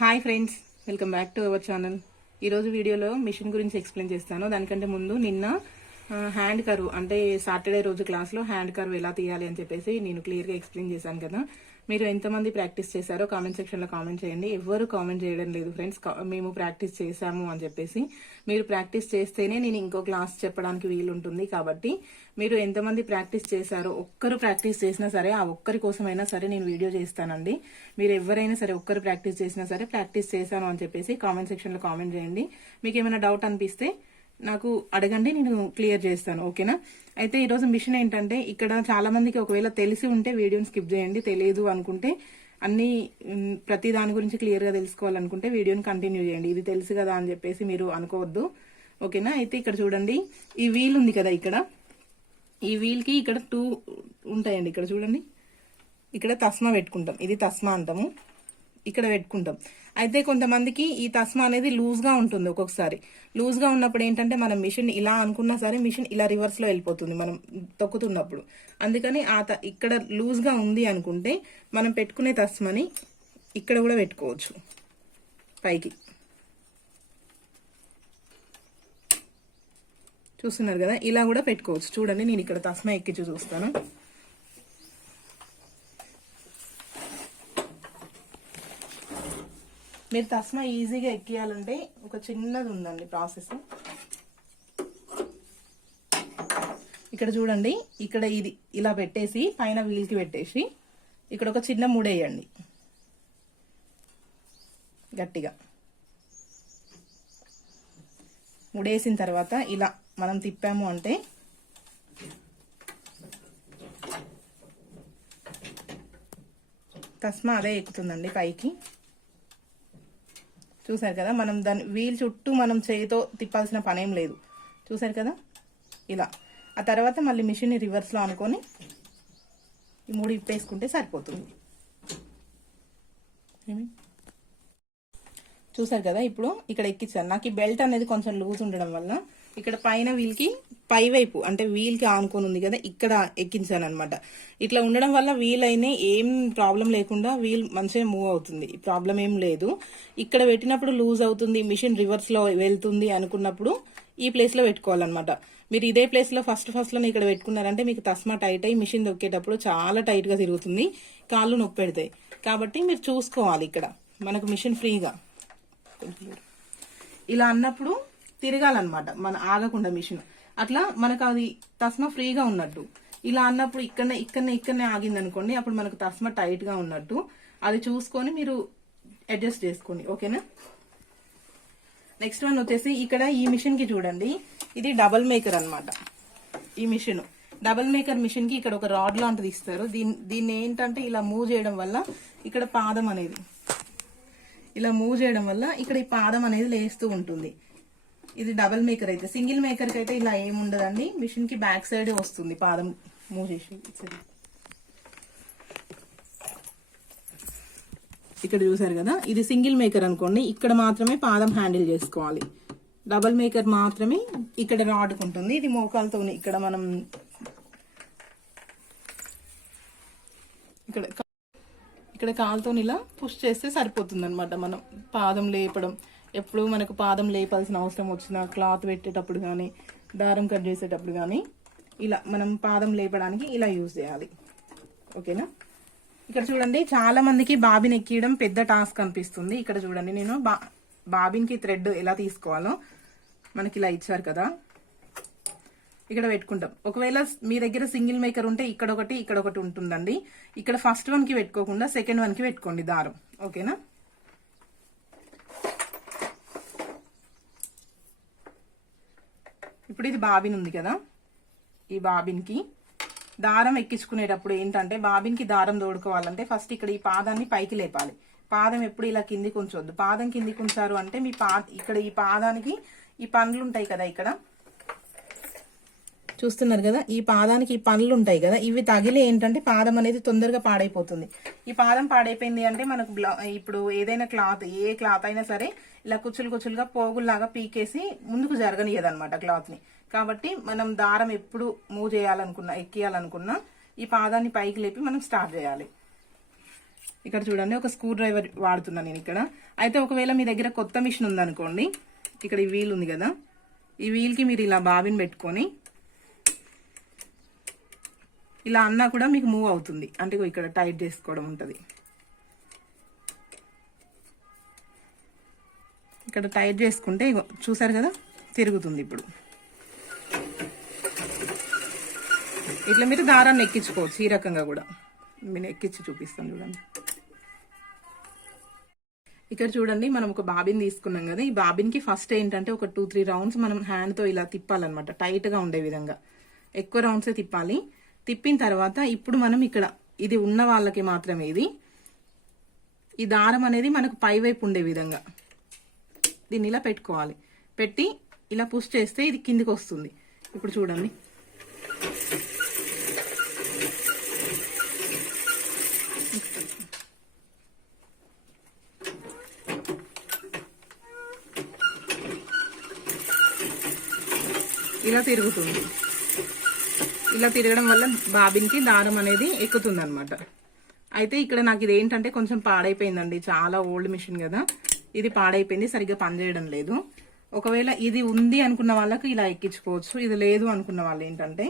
Hi friends welcome back to our channel. ఈరోజు వీడియోలో machine గురించి ఎక్స్ప్లెయిన్ చేస్తాను. దానికంటే ముందు నిన్న హ్యాండ్ కర్వ్ అంటే సాటర్డే రోజు క్లాస్లో హ్యాండ్ కర్వ్ ఎలా తీయాలి అని చెప్పేసి నేను క్లియర్గా ఎక్స్ప్లెయిన్ చేశాను కదా. మీరు ఎంతమంది ప్రాక్టీస్ చేశారో కామెంట్ సెక్షన్లో కామెంట్ చేయండి. ఎవరు కామెంట్ చేయడం లేదు ఫ్రెండ్స్. మేము ప్రాక్టీస్ చేశాము అని చెప్పేసి మీరు ప్రాక్టీస్ చేస్తేనే నేను ఇంకో క్లాస్ చెప్పడానికి వీలుంటుంది కాబట్టి మీరు ఎంతమంది ప్రాక్టీస్ చేశారో ఒక్కరు ప్రాక్టీస్ చేసినా సరే ఆ ఒక్కరి కోసమైనా సరే నేను వీడియో చేస్తానండి. మీరు ఎవరైనా సరే ఒక్కరు ప్రాక్టీస్ చేసినా సరే ప్రాక్టీస్ చేశాను అని చెప్పేసి కామెంట్ సెక్షన్లో కామెంట్ చేయండి. మీకు ఏమైనా డౌట్ అనిపిస్తే నాకు అడగండి నేను క్లియర్ చేస్తాను ఓకేనా? అయితే ఈరోజు మిషన్ ఏంటంటే ఇక్కడ చాలా మందికి ఒకవేళ తెలిసి ఉంటే వీడియోని స్కిప్ చేయండి తెలియదు అనుకుంటే అన్ని ప్రతి దాని గురించి క్లియర్గా తెలుసుకోవాలనుకుంటే వీడియోని కంటిన్యూ చేయండి. ఇది తెలుసు కదా అని చెప్పేసి మీరు అనుకోవద్దు ఓకేనా? అయితే ఇక్కడ చూడండి ఈ వీల్ ఉంది కదా ఇక్కడ. ఈ వీల్కి ఇక్కడ టూ ఉంటాయండి. ఇక్కడ చూడండి ఇక్కడ తస్మా పెట్టుకుంటాం. ఇది తస్మా అంటాము. ఇక్కడ పెట్టుకుంటాం. అయితే కొంతమందికి ఈ తస్మా అనేది లూజ్గా ఉంటుంది ఒక్కొక్కసారి. లూజ్గా ఉన్నప్పుడు ఏంటంటే మనం మిషన్ ఇలా అనుకున్నా సరే మిషన్ ఇలా రివర్స్లో వెళ్ళిపోతుంది మనం తొక్కుతున్నప్పుడు. అందుకని ఆ త- ఇక్కడ లూజ్గా ఉంది అనుకుంటే మనం పెట్టుకునే తస్మని ఇక్కడ కూడా పెట్టుకోవచ్చు. పైకి. చూస్తున్నారు కదా? ఇలా కూడా పెట్టుకోవచ్చు. చూడండి నేను ఇక్కడ తస్మా ఎక్కించి చూస్తాను. మీరు తస్మా ఈజీగా ఎక్కియాలంటే ఒక చిన్నది ఉందండి ప్రాసెస్. ఇక్కడ చూడండి ఇక్కడ ఇది ఇలా పెట్టేసి పైన వీల్కి పెట్టేసి ఇక్కడ ఒక చిన్న ముడేయండి గట్టిగా. ముడేసిన తర్వాత ఇలా మనం తిప్పాము అంటే తస్మా అదే ఎక్కుతుందండి పైకి. చూసారు కదా? మనం దాని వీల్ చుట్టూ మనం చేయితో తిప్పాల్సిన పనేం లేదు. చూసారు కదా? ఇలా. ఆ తర్వాత మళ్ళీ మిషన్ని రివర్స్లో అనుకొని ఈ మూడు ఇప్పేసుకుంటే సరిపోతుంది. చూసారు కదా? ఇప్పుడు ఇక్కడ ఎక్కించాను నాకు ఈ బెల్ట్ అనేది కొంచెం లూజ్ ఉండడం వల్ల ఇక్కడ పైన వీల్కి పై వైపు అంటే వీల్కి ఆనుకొని ఉంది కదా ఇక్కడ ఎక్కించాను అనమాట ఇట్లా ఉండడం వల్ల వీల్ అయినా ఏం ప్రాబ్లం లేకుండా వీల్ మంచిగా మూవ్ అవుతుంది. ప్రాబ్లం ఏం లేదు. ఇక్కడ పెట్టినప్పుడు లూజ్ అవుతుంది మిషన్ రివర్స్లో వెళ్తుంది అనుకున్నప్పుడు ఈ ప్లేస్లో పెట్టుకోవాలన్నమాట. మీరు ఇదే ప్లేస్లో ఫస్ట్ ఫస్ట్లో ఇక్కడ పెట్టుకున్నారంటే మీకు తస్మా టైట్ అయ్యి మిషన్ దొక్కేటప్పుడు చాలా టైట్గా తిరుగుతుంది కాళ్ళు నొప్పి పెడతాయి. కాబట్టి మీరు చూసుకోవాలి ఇక్కడ మనకు మిషన్ ఫ్రీగా ఇలా అన్నప్పుడు తిరగాలన్నమాట మన ఆగకుండా మిషన్. అట్లా మనకు అది తస్మ ఫ్రీగా ఉన్నట్టు. ఇలా అన్నప్పుడు ఇక్కడనే ఇక్కడనే ఇక్కడనే ఆగింది అనుకోండి అప్పుడు మనకు తస్మా టైట్గా ఉన్నట్టు. అది చూసుకొని మీరు అడ్జస్ట్ చేసుకోండి ఓకేనా? నెక్స్ట్ వన్ వచ్చేసి ఇక్కడ ఈ మిషన్కి చూడండి. ఇది డబల్ మేకర్ అన్నమాట ఈ మిషన్. డబల్ మేకర్ మిషన్కి ఇక్కడ ఒక రాడ్ లాంటిది ఇస్తారు. దీన్ని దీన్ని ఏంటంటే ఇలా మూవ్ చేయడం వల్ల ఇక్కడ పాదం అనేది ఇలా మూవ్ చేయడం వల్ల ఇక్కడ ఈ పాదం అనేది లేస్తూ ఉంటుంది. ఇది డబల్ మేకర్ అయితే. సింగిల్ మేకర్కి అయితే ఇలా ఏముండదండి. మిషన్కి బ్యాక్ సైడ్ వస్తుంది పాదం మూవ్ చేసి ఇక్కడ చూసారు కదా? ఇది సింగిల్ మేకర్ అనుకోండి. ఇక్కడ మాత్రమే పాదం హ్యాండిల్ చేసుకోవాలి. డబల్ మేకర్ మాత్రమే ఇక్కడ రాడ్ ఉంటుంది ఇది మోకాలతో ఇక్కడ మనం ఇక్కడ ఇక్కడ కాలుతో ఇలా పుష్ చేస్తే సరిపోతుంది అనమాట మనం. పాదం లేపడం. ఎప్పుడు మనకు పాదం లేపాల్సిన అవసరం వచ్చినా క్లాత్ పెట్టేటప్పుడు కానీ దారం కట్ చేసేటప్పుడు కానీ ఇలా మనం పాదం లేపడానికి ఇలా యూజ్ చేయాలి. ఓకేనా? ఇక్కడ చూడండి చాలా మందికి బాబిన్ ఎక్కియడం పెద్ద టాస్క్ అనిపిస్తుంది. ఇక్కడ చూడండి నేను బా బాబిన్కి థ్రెడ్ ఎలా తీసుకోవాలో మనకి ఇలా ఇచ్చారు కదా. ఇక్కడ పెట్టుకుంటాం. ఒకవేళ మీ దగ్గర సింగిల్ మేకర్ ఉంటే ఇక్కడ ఒకటి ఇక్కడ ఒకటి ఉంటుందండి. ఇక్కడ ఫస్ట్ వన్కి పెట్టుకోకుండా సెకండ్ వన్కి పెట్టుకోండి దారం. ఓకేనా? ఇప్పుడు ఇది బాబిన్ ఉంది కదా? ఈ బాబిన్కి దారం ఎక్కించుకునేటప్పుడు ఏంటంటే బాబిన్కి దారం తోడుకోవాలంటే ఫస్ట్ ఇక్కడ ఈ పాదాన్ని పైకి లేపాలి. పాదం ఎప్పుడు ఇలా కిందికి ఉంచొద్దు పాదం కిందికి ఉంచారు అంటే మీ పా ఇక్కడ ఈ పాదానికి ఈ పండ్లు ఉంటాయి కదా ఇక్కడ? చూస్తున్నారు కదా? ఈ పాదానికి ఈ పండ్లు ఉంటాయి కదా? ఇవి తగిలి ఏంటంటే పాదం అనేది తొందరగా పాడైపోతుంది. ఈ పాదం పాడైపోయింది అంటే మనకు ఇప్పుడు ఏదైనా క్లాత్ ఏ క్లాత్ అయినా సరే ఇలా కుచ్చులు కుచ్చులుగా పోగుల్లాగా పీకేసి ముందుకు జరగనియదనమాట క్లాత్ని కాబట్టి మనం దారం ఎప్పుడు మూవ్ చేయాలనుకున్నా ఎక్కియాలనుకున్నా ఈ పాదాన్ని పైకి లేపి మనం స్టార్ట్ చేయాలి. ఇక్కడ చూడండి ఒక స్క్రూ డ్రైవర్ వాడుతున్నాను నేను ఇక్కడ. అయితే ఒకవేళ మీ దగ్గర కొత్త మిషన్ ఉందనుకోండి ఇక్కడ ఈ వీల్ ఉంది కదా ఈ వీల్కి మీరు ఇలా బాబిన్ పెట్టుకొని ఇలా అన్నా కూడా మీకు మూవ్ అవుతుంది. అంటే ఇక్కడ టైట్ చేసుకోవడం ఉంటుంది. ఇక్కడ టైట్ చేసుకుంటే చూసారు కదా? తిరుగుతుంది ఇప్పుడు. ఇట్లా మీరు దారాన్ని ఎక్కించుకోవచ్చు ఈ రకంగా కూడా. నేను ఎక్కించి చూపిస్తాను చూడండి. ఇక్కడ చూడండి మనం ఒక బాబిన్ తీసుకున్నాం కదా. ఈ బాబిన్కి ఫస్ట్ ఏంటంటే ఒక టూ త్రీ రౌండ్స్ మనం హ్యాండ్తో ఇలా తిప్పాలన్నమాట టైట్గా ఉండే విధంగా. ఎక్కువ రౌండ్సే తిప్పాలి. తిప్పిన తర్వాత ఇప్పుడు మనం ఇక్కడ ఇది ఉన్న వాళ్ళకి మాత్రమే ఇది. ఈ దారం అనేది మనకు పై వైపు ఉండే విధంగా. దీన్ని ఇలా పెట్టుకోవాలి. పెట్టి ఇలా పుష్ చేస్తే ఇది కిందికి వస్తుంది ఇప్పుడు చూడండి. ఇలా తిరుగుతుంది. ఇలా తిరగడం వల్ల బాబిన్కి దారం అనేది ఎక్కుతుంది అనమాట అయితే ఇక్కడ నాకు ఇది ఏంటంటే కొంచెం పాడైపోయిందండి. చాలా ఓల్డ్ మిషన్ కదా. ఇది పాడైపోయింది సరిగ్గా పనిచేయడం లేదు. ఒకవేళ ఇది ఉంది అనుకున్న వాళ్ళకి ఇలా ఎక్కించుకోవచ్చు ఇది లేదు అనుకున్న వాళ్ళు ఏంటంటే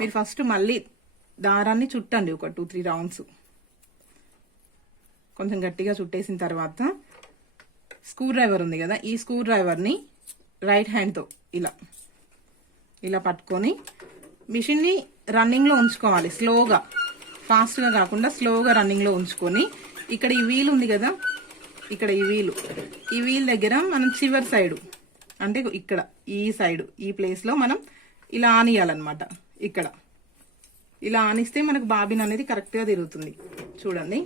మీరు ఫస్ట్ మళ్ళీ దారాన్ని చుట్టండి ఒక టూ త్రీ రౌండ్స్. కొంచెం గట్టిగా చుట్టేసిన తర్వాత స్క్రూ డ్రైవర్ ఉంది కదా ఈ స్క్రూ డ్రైవర్ని రైట్ హ్యాండ్తో ఇలా ఇలా పట్టుకొని మిషన్ని రన్నింగ్లో ఉంచుకోవాలి స్లోగా. ఫాస్ట్గా కాకుండా స్లోగా రన్నింగ్లో ఉంచుకొని ఇక్కడ ఈ వీల్ ఉంది కదా ఇక్కడ ఈ వీలు ఈ వీల్ దగ్గర మనం చివరి సైడు అంటే ఇక్కడ ఈ సైడ్ ఈ ప్లేస్లో మనం ఇలా ఆనియాలన్నమాట ఇక్కడ. ఇలా ఆనిస్తే మనకు బాబిన్ అనేది కరెక్ట్గా తిరుగుతుంది. చూడండి.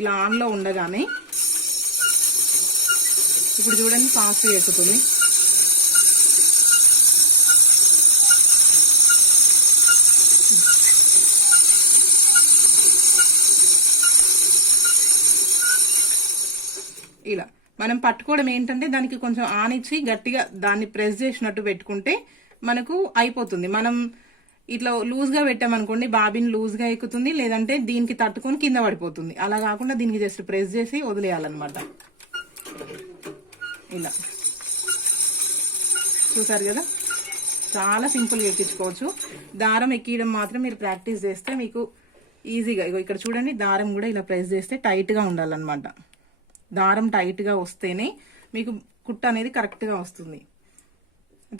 ఇలా ఆన్లో ఉండగానే ఇప్పుడు చూడండి ఫాస్ట్గా ఎక్కుతుంది. ఇలా. మనం పట్టుకోవడం ఏంటంటే దానికి కొంచెం ఆనిచ్చి గట్టిగా దాన్ని ప్రెస్ చేసినట్టు పెట్టుకుంటే మనకు అయిపోతుంది. మనం ఇట్లా లూజ్గా పెట్టామనుకోండి బాబిన్ లూజ్గా ఎక్కుతుంది లేదంటే దీనికి తట్టుకొని కింద పడిపోతుంది. అలా కాకుండా దీనికి జస్ట్ ప్రెస్ చేసి వదిలేయాలన్నమాట. ఇలా. చూసారు కదా? చాలా సింపుల్గా ఎక్కించుకోవచ్చు. దారం ఎక్కియడం మాత్రం మీరు ప్రాక్టీస్ చేస్తే మీకు ఈజీగా. ఇగో ఇక్కడ చూడండి దారం కూడా ఇలా ప్రెస్ చేస్తే టైట్గా ఉండాలన్నమాట. దారం టైట్గా వస్తేనే మీకు కుట్ట అనేది కరెక్ట్గా వస్తుంది.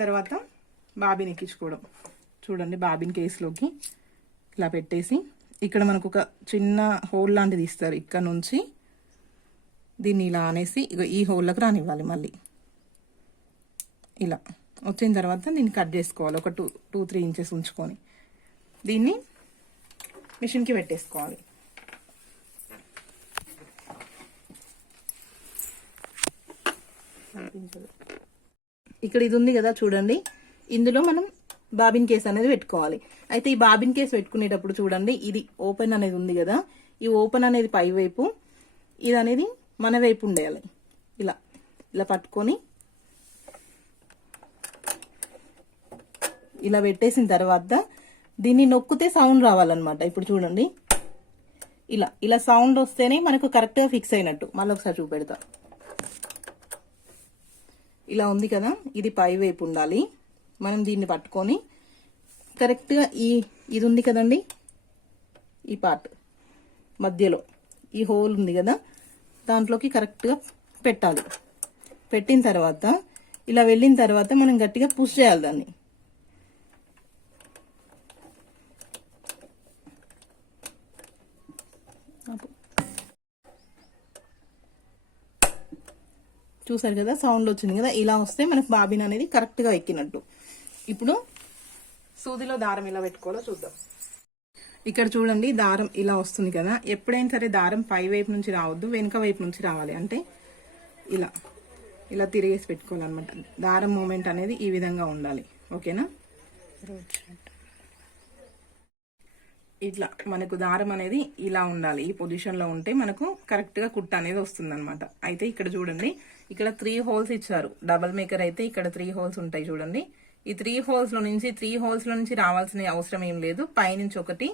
తర్వాత బాబీని ఎక్కించుకోవడం. చూడండి బాబీని కేసులోకి ఇలా పెట్టేసి ఇక్కడ మనకు ఒక చిన్న హోల్ లాంటిది ఇస్తారు. ఇక్కడ నుంచి దీన్ని ఇలా అనేసి ఇక ఈ హోల్లోకి రానివ్వాలి మళ్ళీ. ఇలా వచ్చిన తర్వాత దీన్ని కట్ చేసుకోవాలి. ఒక టూ టూ త్రీ ఇంచెస్ ఉంచుకొని. దీన్ని మిషన్కి పెట్టేసుకోవాలి. ఇక్కడ ఇది ఉంది కదా చూడండి. ఇందులో మనం బాబిన్ కేస్ అనేది పెట్టుకోవాలి. అయితే ఈ బాబిన్ కేస్ పెట్టుకునేటప్పుడు చూడండి ఇది ఓపెన్ అనేది ఉంది కదా. ఈ ఓపెన్ అనేది పై వైపు ఇది అనేది మన వైపు ఉండేయాలి ఇలా ఇలా పట్టుకొని ఇలా పెట్టేసిన తర్వాత దీన్ని నొక్కితే సౌండ్ రావాలన్నమాట. ఇప్పుడు చూడండి. ఇలా ఇలా సౌండ్ వస్తేనే మనకు కరెక్ట్గా ఫిక్స్ అయినట్టు. మళ్ళీ ఒకసారి చూపెడతా. ఇలా ఉంది కదా ఇది పై వైపు ఉండాలి. మనం దీన్ని పట్టుకొని కరెక్ట్గా ఈ ఇది ఉంది కదండి? ఈ పార్ట్ మధ్యలో. ఈ హోల్ ఉంది కదా దాంట్లోకి కరెక్ట్గా పెట్టాలి. పెట్టిన తర్వాత ఇలా వెళ్ళిన తర్వాత మనం గట్టిగా పుష్ చేయాలి దాన్ని. చూసారు కదా సౌండ్ వచ్చింది కదా ఇలా వస్తే మనకు బాబిన్ అనేది కరెక్ట్గా ఎక్కినట్టు. ఇప్పుడు సూదిలో దారం ఇలా పెట్టుకోవాలో చూద్దాం. ఇక్కడ చూడండి దారం ఇలా వస్తుంది కదా. ఎప్పుడైనా సరే దారం పై వైపు నుంచి రావద్దు వెనుక వైపు నుంచి రావాలి. అంటే ఇలా ఇలా తిరిగేసి పెట్టుకోవాలన్నమాట. దారం మూమెంట్ అనేది ఈ విధంగా ఉండాలి. ఓకేనా? ఇట్లా మనకు దారం అనేది ఇలా ఉండాలి. ఈ పొజిషన్లో ఉంటే మనకు కరెక్ట్గా కుట్ట అనేది వస్తుంది అయితే ఇక్కడ చూడండి ఇక్కడ త్రీ హోల్స్ ఇచ్చారు. డబల్ మేకర్ అయితే ఇక్కడ త్రీ హోల్స్ ఉంటాయి చూడండి. ఈ త్రీ హోల్స్లో నుంచి త్రీ హోల్స్లో నుంచి రావాల్సిన అవసరం ఏం లేదు. పైనుంచి ఒకటి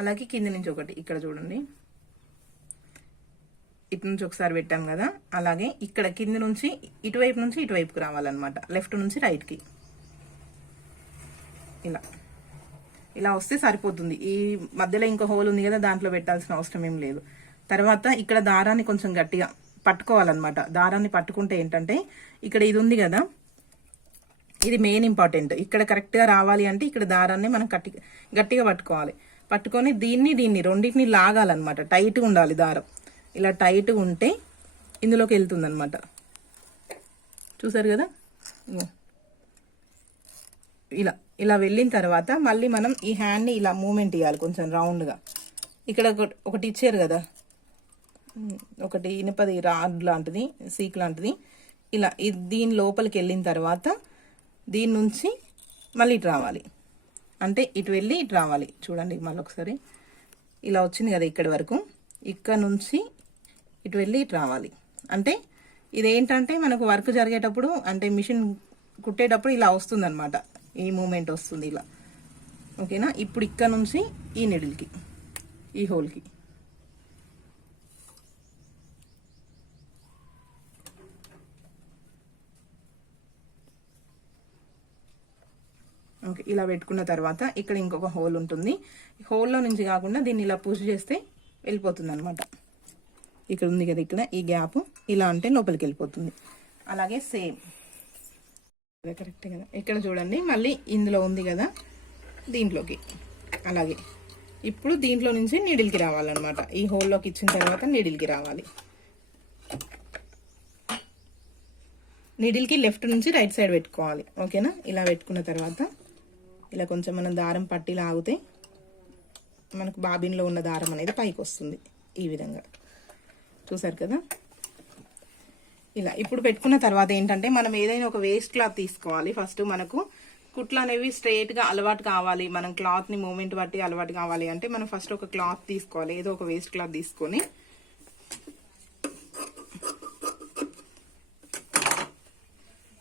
అలాగే కింద నుంచి ఒకటి. ఇక్కడ చూడండి. ఇటు నుంచి ఒకసారి పెట్టాం కదా. అలాగే ఇక్కడ కింద నుంచి ఇటువైపు నుంచి ఇటువైపుకి రావాలన్నమాట. లెఫ్ట్ నుంచి రైట్కి ఇలా. ఇలా వస్తే సరిపోతుంది. ఈ మధ్యలో ఇంకో హోల్ ఉంది కదా దాంట్లో పెట్టాల్సిన అవసరం ఏం లేదు. తర్వాత ఇక్కడ దారాన్ని కొంచెం గట్టిగా పట్టుకోవాలన్నమాట. దారాన్ని పట్టుకుంటే ఏంటంటే ఇక్కడ ఇది ఉంది కదా ఇది మెయిన్ ఇంపార్టెంట్ ఇక్కడ కరెక్ట్గా రావాలి అంటే ఇక్కడ దారాన్ని మనం కట్టి గట్టిగా పట్టుకోవాలి. పట్టుకొని దీన్ని దీన్ని రెండింటిని లాగాలన్నమాట. టైట్గా ఉండాలి దారం. ఇలా టైట్గా ఉంటే ఇందులోకి వెళ్తుంది అనమాట చూసారు కదా? ఇలా. ఇలా వెళ్ళిన తర్వాత మళ్ళీ మనం ఈ హ్యాండ్ని ఇలా మూమెంట్ ఇవ్వాలి కొంచెం రౌండ్గా ఇక్కడ ఒకటి- ఒకటి ఇచ్చారు కదా. ఒకటి ఇనుపది రాడ్ లాంటిది సీక్ లాంటిది. ఇలా దీని లోపలికి వెళ్ళిన తర్వాత దీని నుంచి మళ్ళీ ఇటు రావాలి. అంటే ఇటు వెళ్ళి ఇటు రావాలి. చూడండి మళ్ళీ ఒకసారి ఇలా వచ్చింది కదా ఇక్కడి వరకు. ఇక్కడ నుంచి ఇటు వెళ్ళి ఇటు రావాలి. అంటే ఇదేంటంటే మనకు వర్క్ జరిగేటప్పుడు అంటే మిషన్ కుట్టేటప్పుడు ఇలా వస్తుంది అనమాట ఈ మూమెంట్ వస్తుంది ఇలా. ఓకేనా? ఇప్పుడు ఇక్కడ నుంచి ఈ నెడిల్కి ఈ హోల్కి. ఓకే ఇలా పెట్టుకున్న తర్వాత ఇక్కడ ఇంకొక హోల్ ఉంటుంది. హోల్లో నుంచి కాకుండా దీన్ని ఇలా పుష్ చేస్తే వెళ్ళిపోతుంది అనమాట ఇక్కడ ఉంది కదా ఇక్కడ ఈ గ్యాప్ ఇలా అంటే లోపలికి వెళ్ళిపోతుంది. అలాగే సేమ్. కదా కరెక్ట్ కదా. ఇక్కడ చూడండి మళ్ళీ ఇందులో ఉంది కదా దీంట్లోకి. అలాగే. ఇప్పుడు దీంట్లో నుంచి నీడిల్కి రావాలన్నమాట. ఈ హోల్లోకి ఇచ్చిన తర్వాత నీడిల్కి రావాలి. నీడిల్కి లెఫ్ట్ నుంచి రైట్ సైడ్ పెట్టుకోవాలి. ఓకేనా? ఇలా పెట్టుకున్న తర్వాత ఇలా కొంచెం మనం దారం పట్టి లాగితే మనకు బాబిన్లో ఉన్న దారం అనేది పైకి వస్తుంది ఈ విధంగా. చూసారు కదా? ఇలా ఇప్పుడు పెట్టుకున్న తర్వాత ఏంటంటే మనం ఏదైనా ఒక వేస్ట్ క్లాత్ తీసుకోవాలి. ఫస్ట్ మనకు కుట్లు అనేవి స్ట్రైట్గా అలవాటు కావాలి. మనం క్లాత్ని మూమెంట్ బట్టి అలవాటు కావాలి అంటే మనం ఫస్ట్ ఒక క్లాత్ తీసుకోవాలి. ఏదో ఒక వేస్ట్ క్లాత్ తీసుకొని.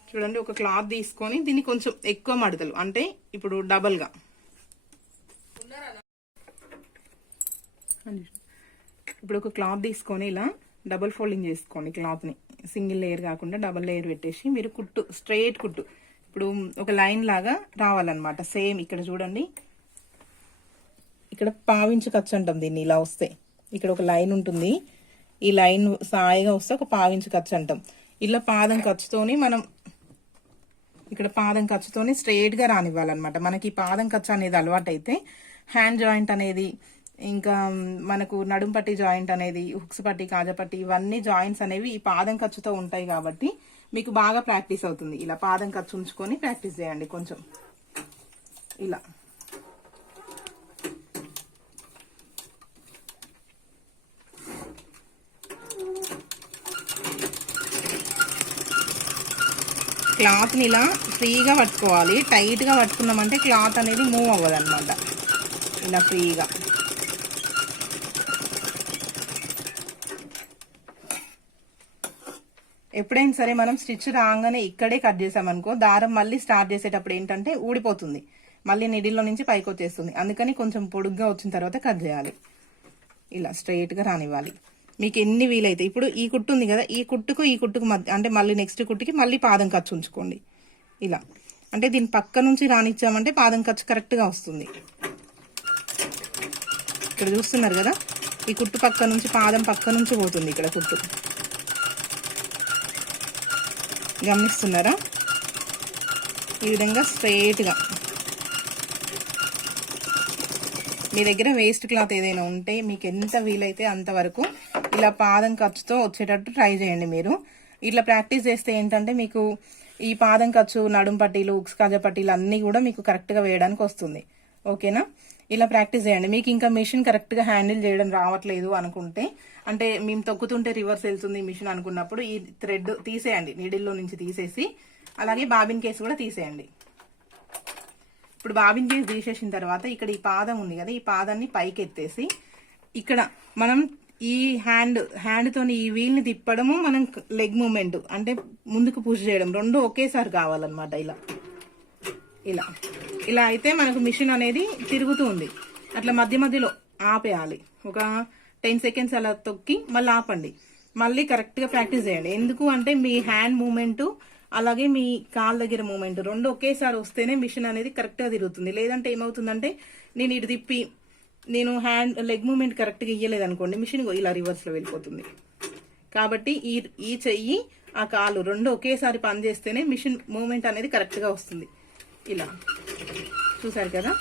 చూడండి ఒక క్లాత్ తీసుకొని దీన్ని కొంచెం ఎక్కువ మడతలు. అంటే ఇప్పుడు డబల్గా ఇప్పుడు ఒక క్లాత్ తీసుకొని ఇలా డబల్ ఫోల్డింగ్ చేసుకోండి క్లాత్ని సింగిల్ లేయర్ కాకుండా డబల్ లేయర్ పెట్టేసి మీరు కుట్టు స్ట్రైట్ కుట్టు. ఇప్పుడు ఒక లైన్ లాగా రావాలన్నమాట. సేమ్ ఇక్కడ చూడండి. ఇక్కడ పావించు ఖర్చు అంటాం దీన్ని ఇలా వస్తే. ఇక్కడ ఒక లైన్ ఉంటుంది. ఈ లైన్ సాయిగా వస్తే ఒక పావించు ఖర్చు అంటాం. ఇలా పాదం ఖర్చుతోని మనం ఇక్కడ పాదం ఖర్చుతోని స్ట్రైట్గా రానివ్వాలన్నమాట. మనకి ఈ పాదం ఖర్చు అనేది అలవాటు అయితే హ్యాండ్ జాయింట్ అనేది ఇంకా మనకు నడుం పట్టి జాయింట్ అనేది హుక్స్ పట్టి కాజపట్టి ఇవన్నీ జాయింట్స్ అనేవి ఈ పాదం ఖర్చుతో ఉంటాయి కాబట్టి మీకు బాగా ప్రాక్టీస్ అవుతుంది. ఇలా పాదం ఖర్చు ఉంచుకొని ప్రాక్టీస్ చేయండి కొంచెం. ఇలా. క్లాత్ని ఇలా ఫ్రీగా పట్టుకోవాలి. టైట్గా పట్టుకున్నామంటే క్లాత్ అనేది మూవ్ అవ్వదు అనమాట ఇలా ఫ్రీగా. ఎప్పుడైనా సరే మనం స్టిచ్ రాగానే ఇక్కడే కట్ చేసామనుకో దారం మళ్ళీ స్టార్ట్ చేసేటప్పుడు ఏంటంటే ఊడిపోతుంది. మళ్ళీ నిడిల్లో నుంచి పైకి వచ్చేస్తుంది. అందుకని కొంచెం పొడుగ్గా వచ్చిన తర్వాత కట్ చేయాలి. ఇలా స్ట్రైట్గా రానివ్వాలి. మీకు ఎన్ని వీలైతే ఇప్పుడు ఈ కుట్టు ఉంది కదా ఈ కుట్టుకు ఈ కుట్టుకు మధ్య అంటే మళ్ళీ నెక్స్ట్ కుట్టుకి మళ్ళీ పాదం ఖర్చు ఉంచుకోండి. ఇలా. అంటే దీని పక్క నుంచి రానిచ్చామంటే పాదం ఖర్చు కరెక్ట్గా వస్తుంది. ఇక్కడ చూస్తున్నారు కదా? ఈ కుట్టు పక్క నుంచి పాదం పక్క నుంచి పోతుంది ఇక్కడ కుట్టు. గమనిస్తున్నారా? ఈ విధంగా స్ట్రైట్గా మీ దగ్గర వేస్ట్ క్లాత్ ఏదైనా ఉంటే మీకు ఎంత వీలైతే అంతవరకు ఇలా పాదం ఖర్చుతో వచ్చేటట్టు ట్రై చేయండి మీరు. ఇట్లా ప్రాక్టీస్ చేస్తే ఏంటంటే మీకు ఈ పాదం ఖర్చు నడుం పట్టీలు ఉక్స్ కాజా పట్టీలు అన్నీ కూడా మీకు కరెక్ట్గా వేయడానికి వస్తుంది. ఓకేనా? ఇలా ప్రాక్టీస్ చేయండి. మీకు ఇంకా మిషన్ కరెక్ట్గా హ్యాండిల్ చేయడం రావట్లేదు అనుకుంటే అంటే మేము తొక్కుతుంటే రివర్స్ వెళ్తుంది మిషన్ అనుకున్నప్పుడు ఈ థ్రెడ్ తీసేయండి. నీడిల్లో నుంచి తీసేసి అలాగే బాబిన్ కేసు కూడా తీసేయండి. ఇప్పుడు బాబిన్ కేసు తీసేసిన తర్వాత ఇక్కడ ఈ పాదం ఉంది కదా ఈ పాదాన్ని పైకి ఎత్తేసి ఇక్కడ మనం ఈ హ్యాండ్ హ్యాండ్తో ఈ వీల్ని తిప్పడము మనం లెగ్ మూమెంట్ అంటే ముందుకు పుష్ చేయడం రెండు ఒకేసారి కావాలన్నమాట ఇలా. ఇలా. ఇలా అయితే మనకు మిషన్ అనేది తిరుగుతూ ఉంది. అట్లా మధ్య మధ్యలో ఆపేయాలి. ఒక టెన్ సెకండ్స్ అలా తొక్కి మళ్ళీ ఆపండి. మళ్ళీ కరెక్ట్గా ప్రాక్టీస్ చేయండి. ఎందుకు అంటే మీ హ్యాండ్ మూమెంట్ అలాగే మీ కాల్ దగ్గర మూమెంట్ రెండు ఒకేసారి వస్తేనే మిషన్ అనేది కరెక్ట్గా తిరుగుతుంది. లేదంటే ఏమవుతుందంటే నేను ఇటు తిప్పి నేను హ్యాండ్ లెగ్ మూమెంట్ కరెక్ట్గా ఇయ్యలేదు అనుకోండి మిషన్ ఇలా రివర్స్లో వెళ్ళిపోతుంది. కాబట్టి ఈ ఈ చెయ్యి ఆ కాలు రెండు ఒకేసారి పనిచేస్తేనే మిషన్ మూమెంట్ అనేది కరెక్ట్గా వస్తుంది. ఇలా చూసారు కదా?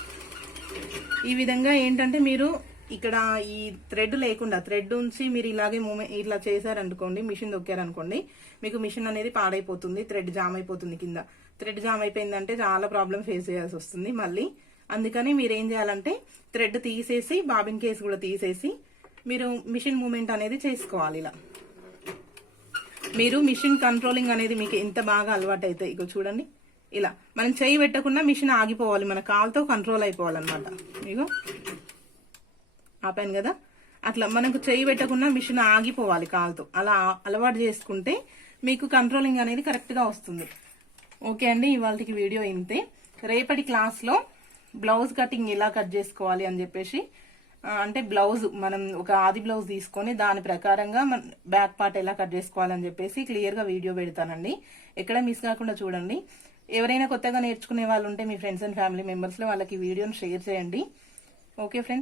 ఈ విధంగా ఏంటంటే మీరు ఇక్కడ ఈ థ్రెడ్ లేకుండా థ్రెడ్ ఉంచి మీరు ఇలాగే మూమెంట్ ఇట్లా చేశారనుకోండి మిషన్ దొక్కారనుకోండి మీకు మిషన్ అనేది పాడైపోతుంది థ్రెడ్ జామ్ అయిపోతుంది కింద. థ్రెడ్ జామ్ అయిపోయిందంటే చాలా ప్రాబ్లం ఫేస్ చేయాల్సి వస్తుంది మళ్ళీ. అందుకని మీరు ఏం చేయాలంటే థ్రెడ్ తీసేసి బాబిన్ కేస్ కూడా తీసేసి మీరు మిషన్ మూమెంట్ అనేది చేసుకోవాలి ఇలా. మీరు మిషన్ కంట్రోలింగ్ అనేది మీకు ఎంత బాగా అలవాటు అయితే ఇక చూడండి. ఇలా. మనం చేయి పెట్టకుండా మిషన్ ఆగిపోవాలి మన కాలుతో కంట్రోల్ అయిపోవాలన్నమాట. ఇగో. ఆపాను కదా? అట్లా మనకు చేయి పెట్టకుండా మిషన్ ఆగిపోవాలి కాలుతో. అలా అలవాటు చేసుకుంటే మీకు కంట్రోలింగ్ అనేది కరెక్ట్గా వస్తుంది. ఓకే అండి ఇవాళకి వీడియో ఇంతే. రేపటి క్లాస్లో బ్లౌజ్ కటింగ్ ఎలా కట్ చేసుకోవాలి అని చెప్పేసి అంటే బ్లౌజ్ మనం ఒక ఆది బ్లౌజ్ తీసుకొని దాని ప్రకారంగా మన బ్యాక్ పార్ట్ ఎలా కట్ చేసుకోవాలని చెప్పేసి క్లియర్గా వీడియో పెడతానండి. ఎక్కడ మిస్ కాకుండా చూడండి. ఎవరైనా కొత్తగా నేర్చుకునే వాళ్ళు ఉంటే మీ ఫ్రెండ్స్ అండ్ ఫ్యామిలీ మెంబర్స్లో వాళ్ళకి వీడియోని షేర్ చేయండి. Okay friends